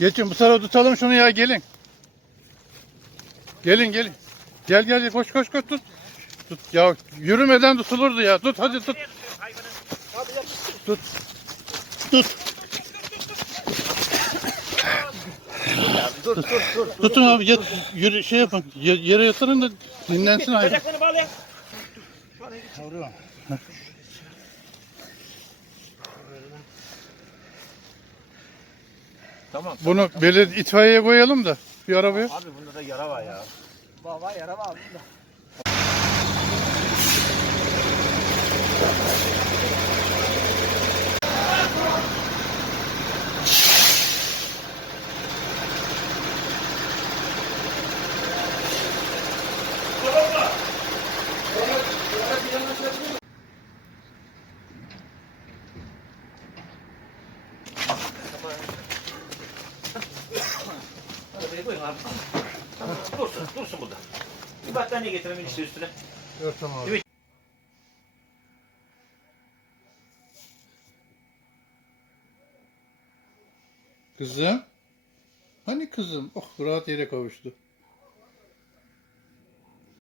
Geçin bu tarafa tutalım şunu ya gelin. Gelin gelin. Gel gel koş koş koş tut. Tut ya yürümeden tutulurdu ya. Tut hadi tut. Tut. Tut. Dur dur dur. Tutun abi yat, yürü, şey yapın. ye- Yere yatırın da dinlensin hayvan. Bacaklarını bağlayın. Tamam. Bunu belediye itfaiyeye koyalım da bir arabaya. Abi bunda da yara var ya. Baba yara var bunda. Arabayı koyun abi. Dursun, dursun burada. Bir battaniye getirelim işte üstüne. Örtem abi. Evet. Kızım. Hani kızım? Oh rahat yere kavuştu.